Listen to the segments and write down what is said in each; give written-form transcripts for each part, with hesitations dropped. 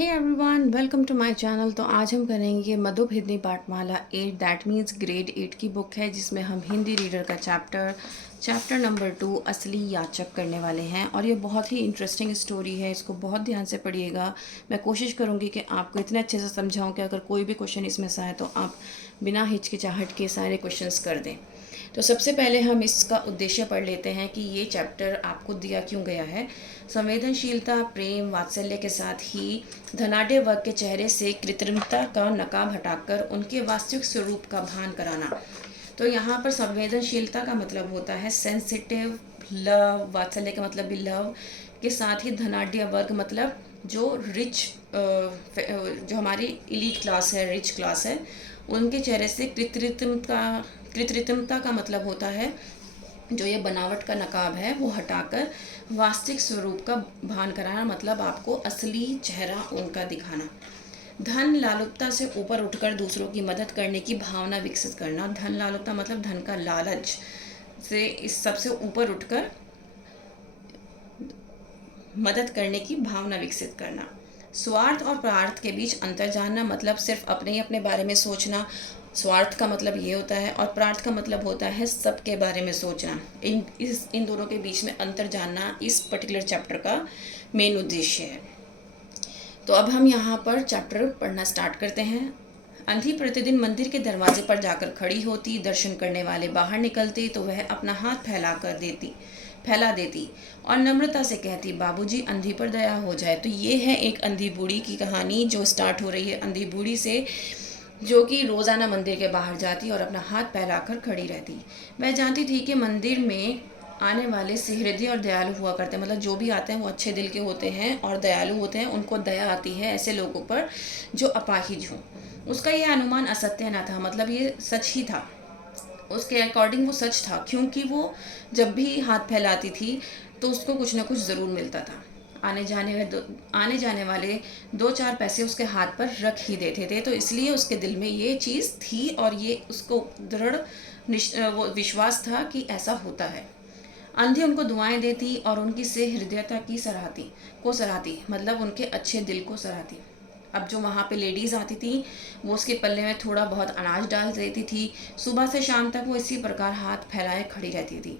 Hey everyone, welcome to my channel. तो आज हम करेंगे मधुभिदनी पाठमाला 8, दैट मीन्स ग्रेड 8 की बुक है, जिसमें हम हिंदी रीडर का चैप्टर नंबर 2 असली याचक करने वाले हैं। और ये बहुत ही इंटरेस्टिंग स्टोरी है, इसको बहुत ध्यान से पढ़िएगा। मैं कोशिश करूँगी कि आपको इतने अच्छे से समझाऊँ कि अगर कोई भी क्वेश्चन इसमें से आए तो आप बिना हिचकिचाहट के सारे क्वेश्चंस कर दें। तो सबसे पहले हम इसका उद्देश्य पढ़ लेते हैं कि ये चैप्टर आपको दिया क्यों गया है। संवेदनशीलता, प्रेम, वात्सल्य के साथ ही धनाढ़ वर्ग के चेहरे से कृत्रिमता का नकाब हटाकर उनके वास्तविक स्वरूप का भान कराना। तो यहाँ पर संवेदनशीलता का मतलब होता है सेंसिटिव, लव, वात्सल्य का मतलब भी लव के साथ ही धनाढ़ वर्ग मतलब जो रिच, जो हमारी इलीट क्लास है, रिच क्लास है, उनके चेहरे से कृत्रिमता का मतलब होता है जो ये बनावट का नकाब है वो हटाकर वास्तविक स्वरूप का भान कराना, मतलब आपको असली चेहरा उनका दिखाना। धन लालुपता से ऊपर उठकर दूसरों की मदद करने की भावना विकसित करना। धन लालुपता मतलब धन का लालच से इस सबसे ऊपर उठकर मदद करने की भावना विकसित करना। स्वार्थ और प्रार्थ के बीच अंतर जानना, मतलब सिर्फ अपने ही अपने बारे में सोचना। स्वार्थ का मतलब ये होता है और प्रार्थ का मतलब होता है सबके बारे में सोचना। इन दोनों के बीच में अंतर जानना इस पर्टिकुलर चैप्टर का मेन उद्देश्य है। तो अब हम यहाँ पर चैप्टर पढ़ना स्टार्ट करते हैं। अंधी प्रतिदिन मंदिर के दरवाजे पर जाकर खड़ी होती, दर्शन करने वाले बाहर निकलते तो वह अपना हाथ फैला देती और नम्रता से कहती, बाबूजी अंधी पर दया हो जाए। तो ये है एक अंधी बूढ़ी की कहानी जो स्टार्ट हो रही है अंधी बूढ़ी से, जो कि रोज़ाना मंदिर के बाहर जाती और अपना हाथ फैलाकर खड़ी रहती। वह जानती थी कि मंदिर में आने वाले सहृदय और दयालु हुआ करते हैं, मतलब जो भी आते हैं वो अच्छे दिल के होते हैं और दयालु होते हैं। उनको दया आती है ऐसे लोगों पर जो अपाहिज हों। उसका यह अनुमान असत्य न था, मतलब ये सच ही था। उसके अकॉर्डिंग वो सच था, क्योंकि वो जब भी हाथ फैलाती थी तो उसको कुछ ना कुछ ज़रूर मिलता था। आने जाने वाले 2-4 पैसे उसके हाथ पर रख ही देते थे, तो इसलिए उसके दिल में ये चीज़ थी और ये उसको दृढ़ वो विश्वास था कि ऐसा होता है। अंधी उनको दुआएं देती और उनकी से हृदयता की सराहती, मतलब उनके अच्छे दिल को सराहती। अब जो वहाँ पे लेडीज़ आती थी वो उसके पल्ले में थोड़ा बहुत अनाज डाल देती थी। सुबह से शाम तक वो इसी प्रकार हाथ फैलाए खड़ी रहती थी।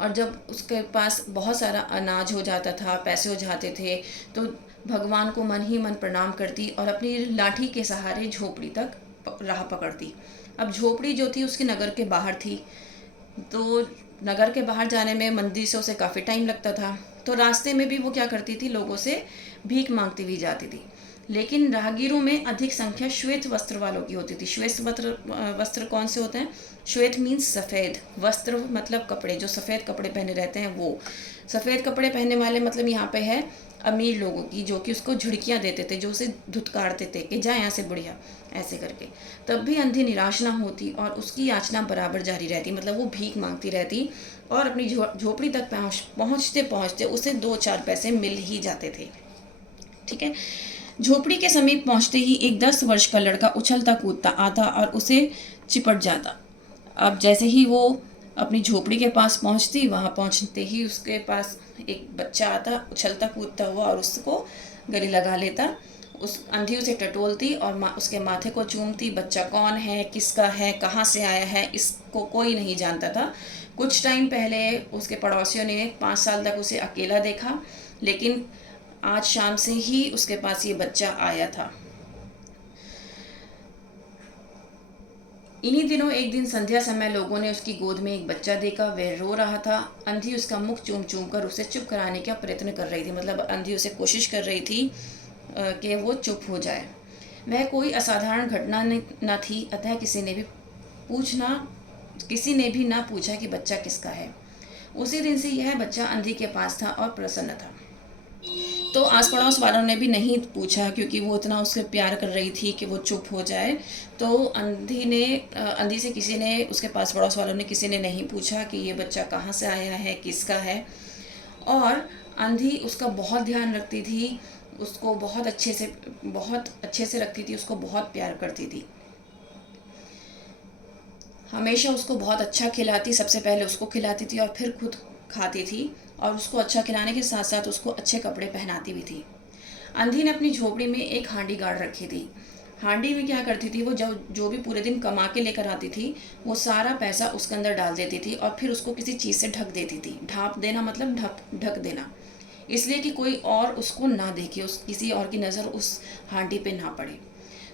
और जब उसके पास बहुत सारा अनाज हो जाता था, पैसे हो जाते थे, तो भगवान को मन ही मन प्रणाम करती और अपनी लाठी के सहारे झोपड़ी तक राह पकड़ती। अब झोपड़ी जो थी उसकी नगर के बाहर थी, तो नगर के बाहर जाने में मंदिर से उसे काफ़ी टाइम लगता था। तो रास्ते में भी वो क्या करती थी, लोगों से भीख मांगती हुई जाती थी। लेकिन राहगीरों में अधिक संख्या श्वेत वस्त्र वालों की होती थी। वस्त्र कौन से होते हैं? श्वेत मीन्स सफ़ेद, वस्त्र मतलब कपड़े, जो सफ़ेद कपड़े पहने रहते हैं वो। सफ़ेद कपड़े पहनने वाले मतलब यहाँ पे है अमीर लोगों की, जो कि उसको झुड़कियाँ देते थे, जो उसे धुतकारते थे कि जा यहाँ से बुढ़िया, ऐसे करके। तब भी अंधी निराश ना होती और उसकी याचना बराबर जारी रहती, मतलब वो भीख मांगती रहती और अपनी झोपड़ी तक पहुँचते पहुँचते उसे 2-4 पैसे मिल ही जाते थे। ठीक है। झोपड़ी के समीप पहुंचते ही एक 10 वर्ष का लड़का उछलता कूदता आता और उसे चिपट जाता। अब जैसे ही वो अपनी झोपड़ी के पास पहुंचती, वहां पहुंचते ही उसके पास एक बच्चा आता उछलता कूदता हुआ और उसको गले लगा लेता। उस अंधी उसे टटोलती और उसके माथे को चूमती। बच्चा कौन है, किसका है, कहाँ से आया है, इसको कोई नहीं जानता था। कुछ टाइम पहले उसके पड़ोसियों ने 5 साल तक उसे अकेला देखा, लेकिन आज शाम से ही उसके पास ये बच्चा आया था। इन्हीं दिनों एक दिन संध्या समय लोगों ने उसकी गोद में एक बच्चा देखा। वह रो रहा था। अंधी उसका मुख चूम चूम कर उसे चुप कराने का प्रयत्न कर रही थी, मतलब अंधी उसे कोशिश कर रही थी कि वो चुप हो जाए। वह कोई असाधारण घटना न थी, अतः किसी ने भी ना पूछा कि बच्चा किसका है। उसी दिन से यह बच्चा अंधी के पास था और प्रसन्न था। तो आस पड़ोस वालों ने भी नहीं पूछा, क्योंकि वो इतना उससे प्यार कर रही थी कि वो चुप हो जाए। तो अंधी से किसी ने, उसके पास पड़ोस वालों ने किसी ने नहीं पूछा कि ये बच्चा कहाँ से आया है, किसका है। और अंधी उसका बहुत ध्यान रखती थी, उसको बहुत अच्छे से रखती थी, उसको बहुत प्यार करती थी। हमेशा उसको बहुत अच्छा खिलाती, सबसे पहले उसको खिलाती थी और फिर खुद खाती थी, और उसको अच्छा खिलाने के साथ साथ उसको अच्छे कपड़े पहनाती भी थी। अंधी ने अपनी झोपड़ी में एक हांडी गाड़ रखी थी। हांडी में क्या करती थी, वो जो भी पूरे दिन कमा के लेकर आती थी, वो सारा पैसा उसके अंदर डाल देती थी और फिर उसको किसी चीज़ से ढक देती थी। ढाँप देना मतलब ढक ढक देना, इसलिए कि कोई और उसको ना देखे, उस किसी और की नज़र उस हांडी पे ना पड़े।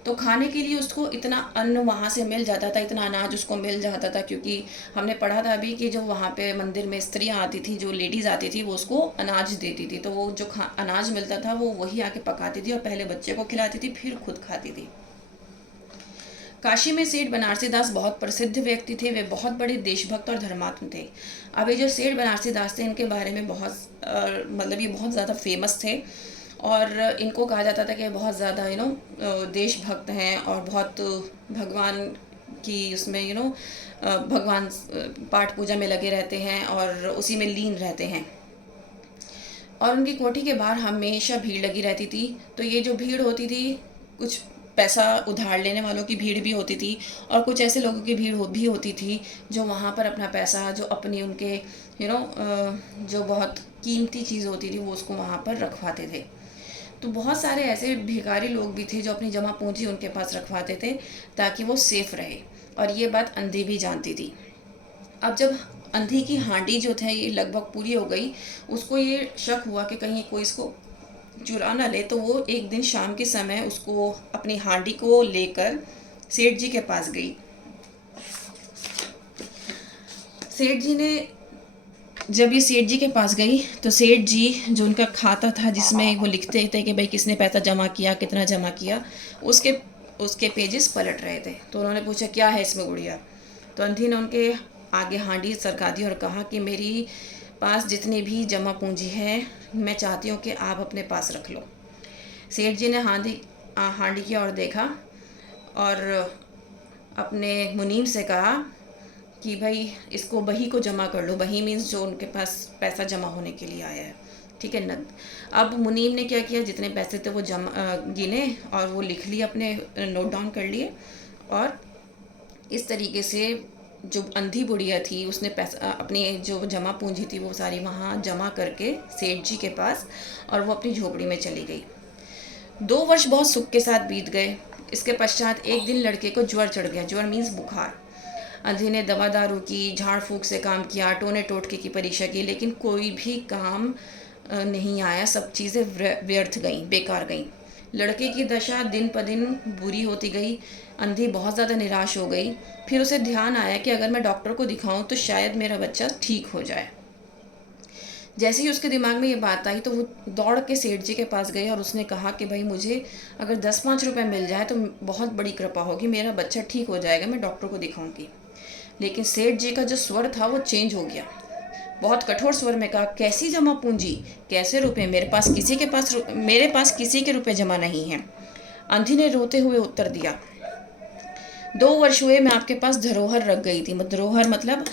तो खाने के लिए उसको इतना अन्न वहाँ से मिल जाता था, इतना अनाज उसको मिल जाता था, क्योंकि हमने पढ़ा था अभी कि जो वहाँ पे मंदिर में स्त्रियाँ आती थी, जो लेडीज़ आती थी, वो उसको अनाज देती थी। तो वो जो अनाज मिलता था वो वही आके पकाती थी और पहले बच्चे को खिलाती थी, फिर खुद खाती थी। काशी में सेठ बनारसी दास बहुत प्रसिद्ध व्यक्ति थे। वे बहुत बड़े देशभक्त और धर्मात्म थे। अब ये जो सेठ बनारसी दास थे, इनके बारे में बहुत मतलब ये बहुत ज़्यादा फेमस थे और इनको कहा जाता था कि बहुत ज़्यादा देशभक्त हैं और बहुत भगवान की उसमें भगवान पाठ पूजा में लगे रहते हैं और उसी में लीन रहते हैं। और उनकी कोठी के बाहर हमेशा भीड़ लगी रहती थी। तो ये जो भीड़ होती थी, कुछ पैसा उधार लेने वालों की भीड़ भी होती थी और कुछ ऐसे लोगों की भीड़ भी होती थी जो वहाँ पर अपना पैसा, जो अपनी उनके जो बहुत कीमती चीज़ होती थी वो उसको वहाँ पर रखवाते थे। तो बहुत सारे ऐसे भिखारी लोग भी थे जो अपनी जमा पूंजी उनके पास रखवाते थे ताकि वो सेफ रहे, और ये बात अंधी भी जानती थी। अब जब अंधी की हांडी जो थे ये लगभग पूरी हो गई, उसको ये शक हुआ कि कहीं कोई इसको चुरा ना ले। तो वो एक दिन शाम के समय उसको अपनी हांडी को लेकर सेठ जी के पास गई। सेठ जी ने जब ये सेठ जी के पास गई तो सेठ जी जो उनका खाता था जिसमें वो लिखते थे कि भाई किसने पैसा जमा किया, कितना जमा किया, उसके उसके पेजेस पलट रहे थे। तो उन्होंने पूछा क्या है इसमें गुड़िया। तो अंधी ने उनके आगे हांडी सरका दी और कहा कि मेरी पास जितनी भी जमा पूंजी है मैं चाहती हूँ कि आप अपने पास रख लो। सेठ जी ने हांडी की ओर देखा और अपने मुनीम से कहा कि भाई इसको बही को जमा कर लो। बही मीन्स जो उनके पास पैसा जमा होने के लिए आया है, ठीक है, नकद। अब मुनीम ने क्या किया, जितने पैसे थे वो गिने और वो लिख लिए, अपने नोट डाउन कर लिए। और इस तरीके से जो अंधी बुढ़िया थी उसने पैसा, अपनी जो जमा पूंजी थी वो सारी वहाँ जमा करके सेठ जी के पास, और वो अपनी झोपड़ी में चली गई। 2 वर्ष बहुत सुख के साथ बीत गए। इसके पश्चात एक दिन लड़के को ज्वर चढ़ गया। ज्वर मीन्स बुखार। अंधी ने दवा दारू की, झाड़ फूँक से काम किया, टोने टोटके की परीक्षा की, लेकिन कोई भी काम नहीं आया। सब चीज़ें व्यर्थ गईं, बेकार गईं। लड़के की दशा दिन प दिन बुरी होती गई। अंधी बहुत ज़्यादा निराश हो गई। फिर उसे ध्यान आया कि अगर मैं डॉक्टर को दिखाऊं तो शायद मेरा बच्चा ठीक हो जाए। जैसे ही उसके दिमाग में ये बात आई तो वो दौड़ के सेठ जी के पास गई और उसने कहा कि भाई मुझे अगर 10-5 रुपए मिल जाए तो बहुत बड़ी कृपा होगी, मेरा बच्चा ठीक हो जाएगा, मैं डॉक्टर को दिखाऊंगी। लेकिन सेठ जी का जो स्वर था वो चेंज हो गया। बहुत कठोर स्वर में कहा, कैसी जमा पूंजी, कैसे रुपए, मेरे पास किसी के रुपए जमा नहीं हैं। अंधी ने रोते हुए उत्तर दिया, 2 वर्ष हुए मैं आपके पास धरोहर रख गई थी। धरोहर मतलब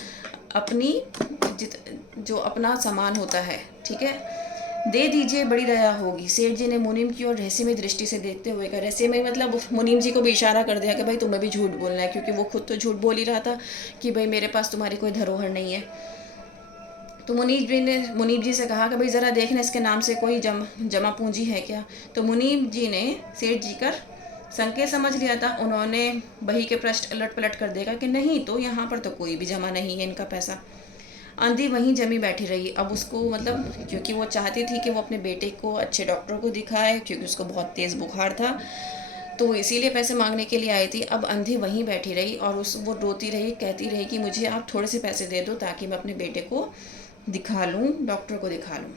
अपनी जो अपना सामान होता है, ठीक है, दे दीजिए, बड़ी दया होगी। सेठ जी ने मुनीम की ओर रहस्यमय दृष्टि से देखते हुए कहा, रहस्यमय मतलब मुनीम जी को भी इशारा कर दिया कि भाई तुम्हें भी झूठ बोलना है, क्योंकि वो खुद तो झूठ बोल ही रहा था कि भाई मेरे पास तुम्हारी कोई धरोहर नहीं है। तो मुनीब जी से कहा कि भाई ज़रा देखना इसके नाम से कोई जमा पूंजी है क्या। तो मुनीब जी ने सेठ जी का संकेत समझ लिया था। उन्होंने बही के पृष्ठ अलट पलट कर देखा कि नहीं, तो यहाँ पर तो कोई भी जमा नहीं है इनका पैसा। आंधी वहीं जमी बैठी रही। अब उसको मतलब, क्योंकि वो चाहती थी कि वो अपने बेटे को अच्छे डॉक्टर को दिखाए, क्योंकि उसको बहुत तेज़ बुखार था, तो वो इसीलिए पैसे मांगने के लिए आई थी। अब अंधी वहीं बैठी रही और वो रोती रही, कहती रही कि मुझे आप थोड़े से पैसे दे दो ताकि मैं अपने बेटे को दिखा लूँ, डॉक्टर को दिखा लूँ।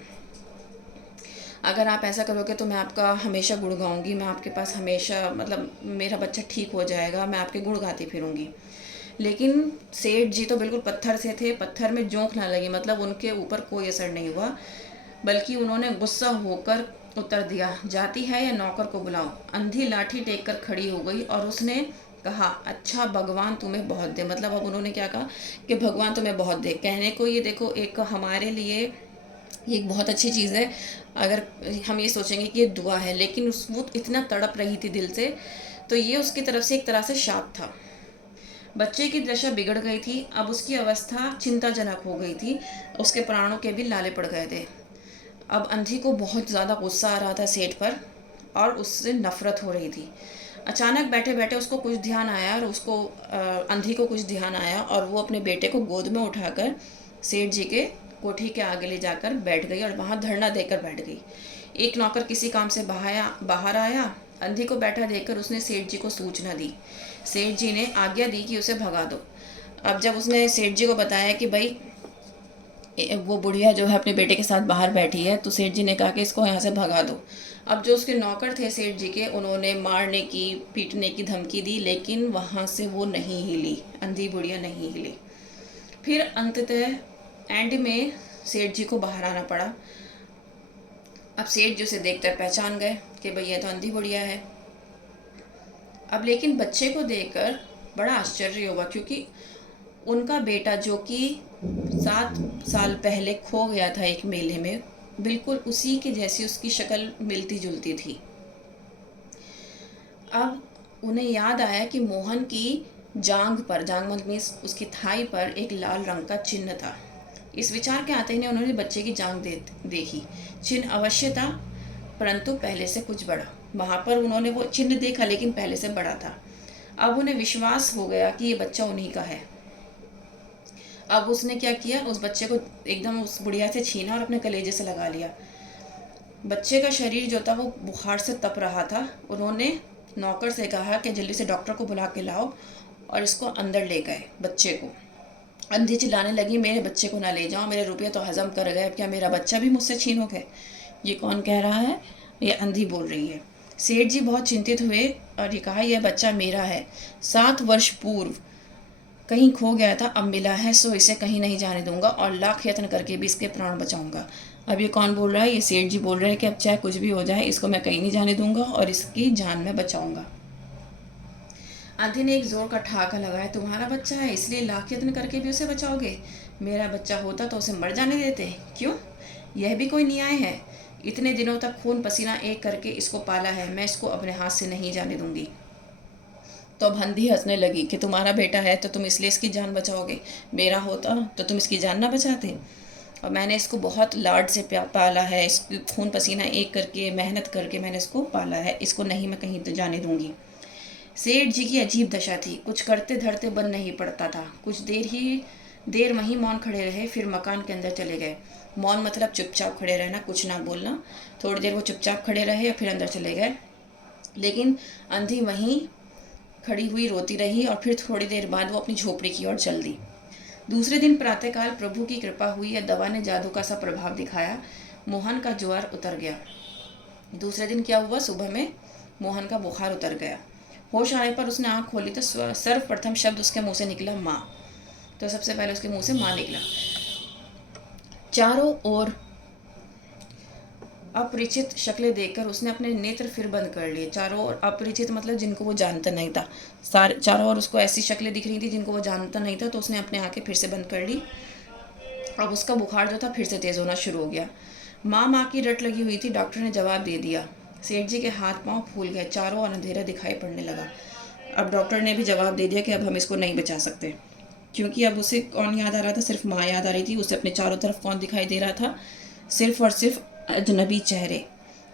अगर आप ऐसा करोगे तो मैं आपका हमेशा गुण गाऊँगी, मैं आपके पास हमेशा, मतलब मेरा बच्चा ठीक हो जाएगा, मैं आपके गुण गाती फिरूँगी। लेकिन सेठ जी तो बिल्कुल पत्थर से थे, पत्थर में जोंक ना लगी, मतलब उनके ऊपर कोई असर नहीं हुआ, बल्कि उन्होंने गुस्सा होकर उत्तर दिया, जाती है या नौकर को बुलाओ। अंधी लाठी टेक कर खड़ी हो गई और उसने कहा, अच्छा भगवान तुम्हें बहुत दे। मतलब अब उन्होंने क्या कहा कि भगवान तुम्हें बहुत दे। कहने को ये देखो, एक हमारे लिए ये एक बहुत अच्छी चीज़ है अगर हम ये सोचेंगे कि ये दुआ है, लेकिन वो इतना तड़प रही थी दिल से, तो ये उसकी तरफ से एक तरह से शाप था। बच्चे की दशा बिगड़ गई थी। अब उसकी अवस्था चिंताजनक हो गई थी, उसके प्राणों के भी लाले पड़ गए थे। अब अंधी को बहुत ज़्यादा गुस्सा आ रहा था सेठ पर। और उससे नफ़रत हो रही थी। अचानक बैठे बैठे उसको कुछ ध्यान आया और अंधी को कुछ ध्यान आया और वो अपने बेटे को गोद में उठाकर सेठ जी के कोठी के आगे ले जाकर बैठ गई और वहाँ धरना देकर बैठ गई। एक नौकर किसी काम से बाहर आया। अंधी को बैठा देखकर उसने सेठ जी को सूचना दी। सेठ जी ने आज्ञा दी कि उसे भगा दो। अब जब उसने सेठ जी को बताया कि भाई वो बुढ़िया जो है अपने बेटे के साथ बाहर बैठी है, तो सेठ जी ने कहा कि इसको यहाँ से भगा दो। अब जो उसके नौकर थे सेठ जी के, उन्होंने मारने की पीटने की धमकी दी, लेकिन वहाँ से वो नहीं हिली, अंधी बुढ़िया नहीं हिली। फिर अंततः एंड में सेठ जी को बाहर आना पड़ा। अब सेठ जी उसे देखकर पहचान गए कि भाई ये तो अंधी बुढ़िया है। अब लेकिन बच्चे को देखकर बड़ा आश्चर्य हुआ, क्योंकि उनका बेटा जो कि 7 साल पहले खो गया था एक मेले में, बिल्कुल उसी के जैसी उसकी शक्ल मिलती जुलती थी। अब उन्हें याद आया कि मोहन की जांघ पर, जांघ मीन्स उसकी थाई पर एक लाल रंग का चिन्ह था। इस विचार के आते ही उन्होंने बच्चे की जांघ देखी। चिन्ह अवश्य था, परंतु पहले से कुछ बड़ा। वहाँ पर उन्होंने वो चिन्ह देखा, लेकिन पहले से बड़ा था। अब उन्हें विश्वास हो गया कि ये बच्चा उन्हीं का है। अब उसने क्या किया, उस बच्चे को एकदम उस बुढ़िया से छीना और अपने कलेजे से लगा लिया। बच्चे का शरीर जो था वो बुखार से तप रहा था। उन्होंने नौकर से कहा कि जल्दी से डॉक्टर को बुला के लाओ, और इसको अंदर ले गए बच्चे को। अंधी चिल्लाने लगी, मेरे बच्चे को ना ले जाओ, मेरे रुपये तो हजम कर गए, अब क्या मेरा बच्चा भी मुझसे छीनोगे? ये कौन कह रहा है? ये अंधी बोल रही है। सेठ जी बहुत चिंतित हुए और ये कहा, यह बच्चा मेरा है, 7 वर्ष पूर्व कहीं खो गया था, अब मिला है, सो इसे कहीं नहीं जाने दूंगा और लाख यत्न करके भी इसके प्राण बचाऊंगा। अब ये कौन बोल रहा है? ये सेठ जी बोल रहे हैं कि अब चाहे कुछ भी हो जाए, इसको मैं कहीं नहीं जाने दूंगा और इसकी जान में बचाऊंगा। अंधी ने एक जोर का ठहाका लगाया, तुम्हारा बच्चा है इसलिए लाख यत्न करके भी उसे बचाओगे? मेरा बच्चा होता तो उसे मर जाने देते। क्यों? यह भी कोई न्याय है? इतने दिनों तक खून पसीना एक करके इसको पाला है, मैं इसको अपने हाथ से नहीं जाने दूंगी। तो अब अंधी हंसने लगी कि तुम्हारा बेटा है तो तुम इसलिए इसकी जान बचाओगे, मेरा होता तो तुम इसकी जान ना बचाते। और मैंने इसको बहुत लाड से पाला है, इसकी खून पसीना एक करके मेहनत करके मैंने इसको पाला है, इसको नहीं मैं कहीं तो जाने दूंगी। सेठ जी की अजीब दशा थी, कुछ करते धरते बन नहीं पड़ता था। कुछ देर वहीं मौन खड़े रहे, फिर मकान के अंदर चले गए। मौन मतलब चुपचाप खड़े रहना, कुछ ना बोलना। थोड़ी देर वो चुपचाप खड़े रहे और फिर अंदर चले गए। लेकिन अंधी वहीं खड़ी हुई रोती रही और फिर थोड़ी देर बाद वो अपनी झोपड़ी की ओर चल दी। दूसरे दिन प्रातःकाल प्रभु की कृपा हुई या दवा ने जादू का सा प्रभाव दिखाया, मोहन का ज्वर उतर गया। दूसरे दिन क्या हुआ, सुबह में मोहन का बुखार उतर गया। होश आने पर उसने आँख खोली तो सर्वप्रथम शब्द उसके मुंह से निकला, माँ। तो सबसे पहले उसके मुंह से माँ निकला। चारों ओर अपरिचित शक्लें देखकर उसने अपने नेत्र फिर बंद कर लिए। चारों ओर अपरिचित मतलब जिनको वो जानता नहीं था। चारों ओर उसको ऐसी शक्लें दिख रही थी जिनको वो जानता नहीं था, तो उसने अपने आंखें फिर से बंद कर ली। अब उसका बुखार जो था फिर से तेज़ होना शुरू हो गया। माँ माँ की रट लगी हुई थी। डॉक्टर ने जवाब दे दिया। सेठ जी के हाथ पांव फूल गए, चारों ओर अंधेरा दिखाई पड़ने लगा। अब डॉक्टर ने भी जवाब दे दिया कि अब हम इसको नहीं बचा सकते, क्योंकि अब उसे कौन याद आ रहा था? सिर्फ माँ याद आ रही थी। उसे अपने चारों तरफ कौन दिखाई दे रहा था? सिर्फ और सिर्फ अजनबी चेहरे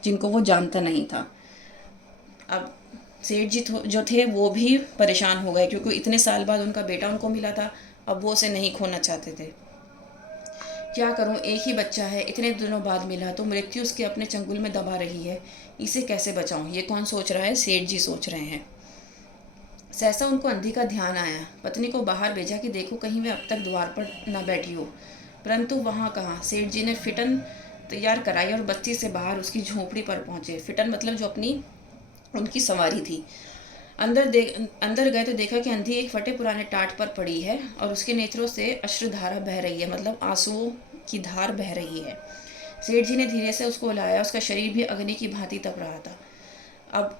जिनको वो जानता नहीं था। अब सेठ जी जो थे वो भी परेशान हो गए, क्योंकि इतने साल बाद उनका बेटा उनको मिला था। अब वो उसे नहीं खोना चाहते थे। क्या करूं, एक ही बच्चा है, इतने दिनों बाद मिला तो मृत्यु उसके अपने चंगुल में दबा रही है, इसे कैसे बचाऊं? ये कौन सोच रहा है? सेठ जी सोच रहे हैं। सहसा उनको अंधी का ध्यान आया। पत्नी को बाहर भेजा कि देखो कहीं वे अब तक द्वार पर न बैठी हो, परंतु वहाँ कहाँ। सेठ जी ने फिटन तैयार कराई और बस्ती से बाहर उसकी झोपड़ी पर पहुँचे। फिटन मतलब जो अपनी उनकी सवारी थी। अंदर गए तो देखा कि अंधी एक फटे पुराने टाट पर पड़ी है और उसके नेत्रों से अश्रुधारा बह रही है, मतलब आंसुओं की धार बह रही है। सेठ जी ने धीरे से उसको लाया। उसका शरीर भी अग्नि की भांति तप रहा था। अब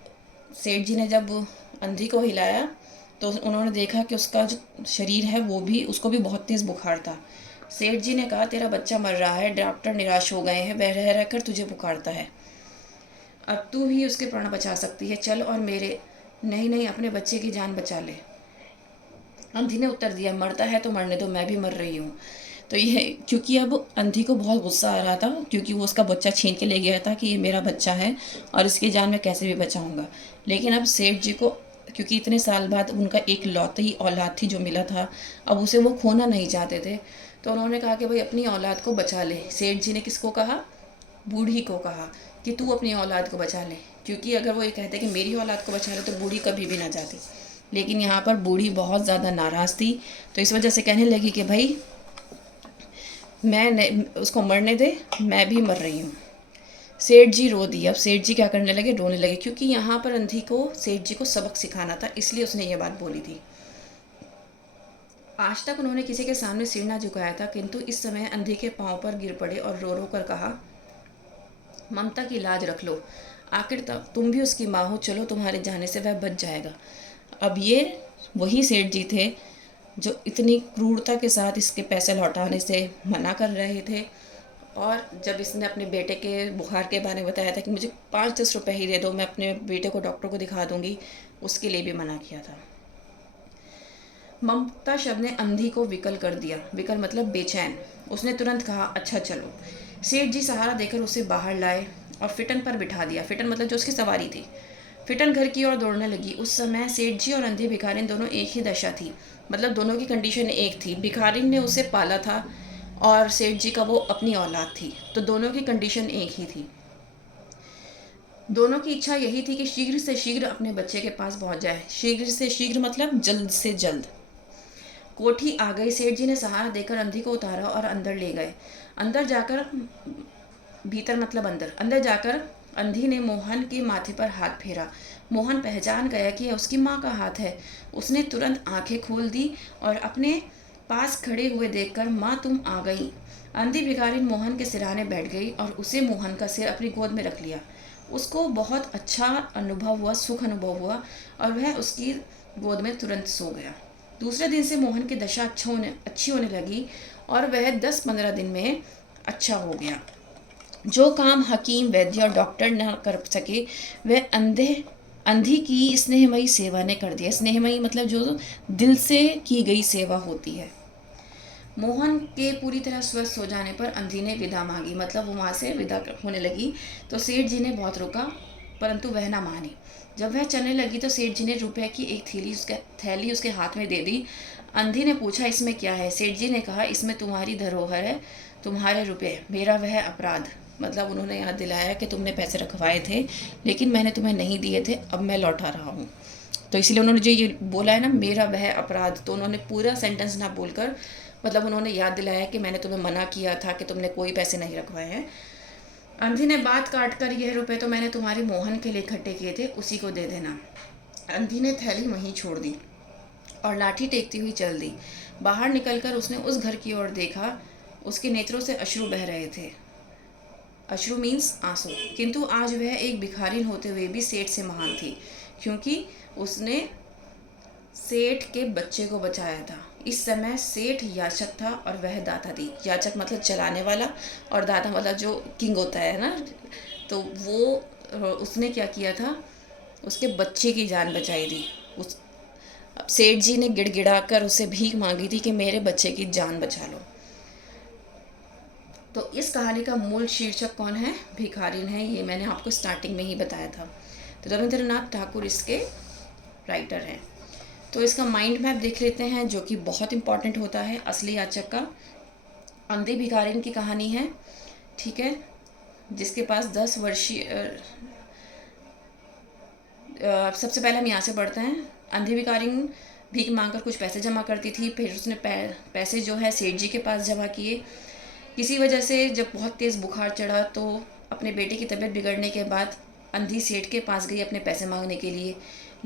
सेठ जी ने जब अंधी को हिलाया तो उन्होंने देखा कि उसका जो शरीर है वो भी, उसको भी बहुत तेज़ बुखार था। सेठ जी ने कहा, तेरा बच्चा मर रहा है, डॉक्टर निराश हो गए हैं, वह रह रहकर तुझे पुकारता है, अब तू ही उसके प्राण बचा सकती है, चल और मेरे नहीं अपने बच्चे की जान बचा ले। अंधी ने उत्तर दिया, मरता है तो मरने दो, मैं भी मर रही हूँ। तो ये क्योंकि अब अंधी को बहुत गुस्सा आ रहा था, क्योंकि वो उसका बच्चा छीन के ले गया था कि ये मेरा बच्चा है और इसकी जान मैं कैसे भी बचाऊंगा। लेकिन अब सेठ जी को, क्योंकि इतने साल बाद उनका एक लौती औलाद थी जो मिला था, अब उसे वो खोना नहीं चाहते थे। तो उन्होंने कहा कि भाई अपनी औलाद को बचा ले। सेठ जी ने किसको कहा? बूढ़ी को कहा कि तू अपनी औलाद को बचा ले, क्योंकि अगर वो ये कहते कि मेरी औलाद को बचा ले तो बूढ़ी कभी भी ना जाती। लेकिन यहाँ पर बूढ़ी बहुत ज़्यादा नाराज़ थी, तो इस वजह से कहने लगी कि भाई उसको मरने दे, मैं भी मर रही हूँ। सेठ जी रो दिए। अब सेठ जी क्या करने लगे? रोने लगे, क्योंकि यहाँ पर अंधी को सेठ जी को सबक सिखाना था, इसलिए उसने ये बात बोली थी। आज तक उन्होंने किसी के सामने सिर ना झुकाया था, किंतु इस समय अंधी के पांव पर गिर पड़े और रो रो कर कहा, ममता की लाज रख लो, आखिर तुम भी उसकी माँ हो, चलो तुम्हारे जाने से वह बच जाएगा। अब ये वही सेठ जी थे जो इतनी क्रूरता के साथ इसके पैसे लौटाने से मना कर रहे थे, और जब इसने अपने बेटे के बुखार के बारे में बताया था कि मुझे 5-10 रुपये ही दे दो, मैं अपने बेटे को डॉक्टर को दिखा दूंगी, उसके लिए भी मना किया था। ममता शब्द ने अंधी को विकल कर दिया। विकल मतलब बेचैन। उसने तुरंत कहा, अच्छा चलो। सेठ जी सहारा देकर उसे बाहर लाए और फिटन पर बिठा दिया। फिटन मतलब जो उसकी सवारी थी। फिटन घर की ओर दौड़ने लगी। उस समय सेठ जी और अंधी भिखारिन दोनों एक ही दशा थी, मतलब दोनों की कंडीशन एक थी। भिखारिन ने उसे पाला था और सेठ जी का वो अपनी औलाद थी, तो दोनों की कंडीशन एक ही थी। दोनों की इच्छा यही थी कि शीघ्र से शीघ्र अपने बच्चे के पास पहुंच जाए। शीघ्र से शीघ्र मतलब जल्द से जल्द। कोठी आ गई। सेठ जी ने सहारा देकर अंधी को उतारा और अंदर ले गए। अंदर जाकर, भीतर मतलब अंदर, अंदर जाकर अंधी ने मोहन के माथे पर हाथ फेरा। मोहन पहचान गया कि यह उसकी माँ का हाथ है। उसने तुरंत आंखें खोल दी और अपने पास खड़े हुए देखकर, माँ तुम आ गई। अंधी भिखारिन मोहन के सिरहाने बैठ गई और उसे मोहन का सिर अपनी गोद में रख लिया। उसको बहुत अच्छा अनुभव हुआ, सुख अनुभव हुआ, और वह उसकी गोद में तुरंत सो गया। दूसरे दिन से मोहन की दशा अच्छी होने लगी और वह 10-15 दिन में अच्छा हो गया। जो काम हकीम, वैद्य और डॉक्टर न कर सके, वह अंधी की स्नेहमयी सेवा ने कर दिया। स्नेहमयी मतलब जो दिल से की गई सेवा होती है। मोहन के पूरी तरह स्वस्थ हो जाने पर अंधी ने विदा मांगी, मतलब वो वहाँ से विदा होने लगी। तो सेठ जी ने बहुत रोका, परंतु वह ना मानी। जब वह चलने लगी तो सेठ जी ने रुपए की एक थैली उसके हाथ में दे दी। अंधी ने पूछा, इसमें क्या है? सेठ जी ने कहा, इसमें तुम्हारी धरोहर है, तुम्हारे रुपए, मेरा वह अपराध। मतलब उन्होंने याद दिलाया कि तुमने पैसे रखवाए थे लेकिन मैंने तुम्हें नहीं दिए थे, अब मैं लौटा रहा हूँ। तो इसलिए उन्होंने जो ये बोला है ना, मेरा वह अपराध, तो उन्होंने पूरा सेंटेंस ना बोलकर, मतलब उन्होंने याद दिलाया कि मैंने तुम्हें मना किया था कि तुमने कोई पैसे नहीं रखवाए हैं। अंधी ने बात काट कर, यह रुपए तो मैंने तुम्हारे मोहन के लिए इकट्ठे किए थे, उसी को दे देना। अंधी ने थैली वहीं छोड़ दी और लाठी टेकती हुई चल दी। बाहर निकलकर उसने उस घर की ओर देखा। उसके नेत्रों से अश्रु बह रहे थे। अश्रु मीन्स आंसू। किंतु आज वह एक भिखारिन होते हुए भी सेठ से महान थी, क्योंकि उसने सेठ के बच्चे को बचाया था। इस समय सेठ याचक था और वह दाता थी। याचक मतलब चलाने वाला, और दाता मतलब जो किंग होता है ना, तो वो उसने क्या किया था, उसके बच्चे की जान बचाई थी। उस सेठ जी ने गिड़गिड़ा कर उसे भीख मांगी थी कि मेरे बच्चे की जान बचा लो। तो इस कहानी का मूल शीर्षक कौन है? भिखारिन है। ये मैंने आपको स्टार्टिंग में ही बताया था। तो रविंद्रनाथ ठाकुर इसके राइटर हैं। तो इसका माइंड मैप देख लेते हैं, जो कि बहुत इंपॉर्टेंट होता है असली याचक का। अंधी भिखारिन की कहानी है, ठीक है, जिसके पास 10 वर्षीय, सबसे पहले हम यहाँ से पढ़ते हैं। अंधी भिखारिन भीख मांगकर कुछ पैसे जमा करती थी, फिर उसने पैसे जो है सेठ जी के पास जमा किए। किसी वजह से जब बहुत तेज़ बुखार चढ़ा तो अपने बेटे की तबीयत बिगड़ने के बाद अंधी सेठ के पास गई अपने पैसे मांगने के लिए,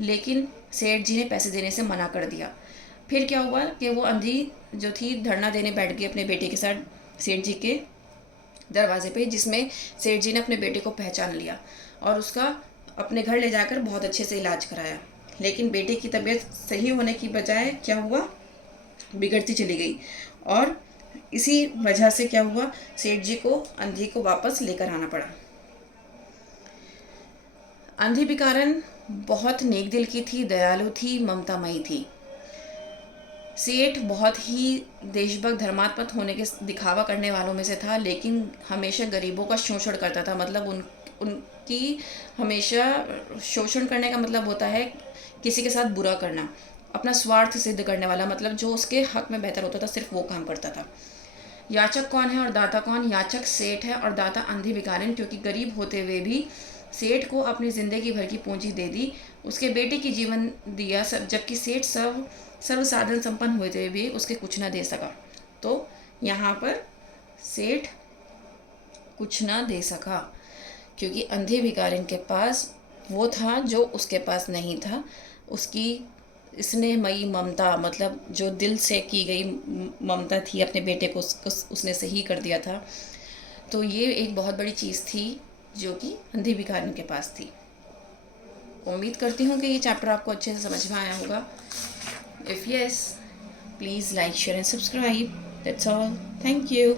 लेकिन सेठ जी ने पैसे देने से मना कर दिया। फिर क्या हुआ कि वो अंधी जो थी धरना देने बैठ गई अपने बेटे के साथ सेठ जी के दरवाजे पे, जिसमें सेठ जी ने अपने बेटे को पहचान लिया और उसका अपने घर ले जाकर बहुत अच्छे से इलाज कराया। लेकिन बेटे की तबीयत सही होने की बजाय क्या हुआ, बिगड़ती चली गई। और इसी वजह से क्या हुआ, सेठ जी को अंधी को वापस लेकर आना पड़ा। अंधी भिखारिन बहुत नेक दिल की थी, दयालु थी, ममतामयी थी। सेठ बहुत ही देशभक्त धर्मात्मक होने के दिखावा करने वालों में से था, लेकिन हमेशा गरीबों का शोषण करता था। मतलब उनकी हमेशा शोषण करने का मतलब होता है किसी के साथ बुरा करना, अपना स्वार्थ सिद्ध करने वाला। मतलब जो उसके हक में बेहतर होता था सिर्फ वो काम करता था। याचक कौन है और दाता कौन? याचक सेठ है और दाता अंधी भिखारिन, क्योंकि गरीब होते हुए भी सेठ को अपनी ज़िंदगी भर की पूंजी दे दी, उसके बेटे की जीवन दिया, सब जबकि सेठ सर्व साधन संपन्न होते हुए भी उसके कुछ ना दे सका। तो यहाँ पर सेठ कुछ ना दे सका क्योंकि अंधे भिखारिन के पास वो था जो उसके पास नहीं था। उसकी स्नेहमयी ममता, मतलब जो दिल से की गई ममता थी अपने बेटे को, उसने सही कर दिया था। तो ये एक बहुत बड़ी चीज़ थी जो कि अंधी भिखारिन के पास थी। उम्मीद करती हूँ कि ये चैप्टर आपको अच्छे से समझ में आया होगा। If yes, please like share and subscribe. That's all. Thank you.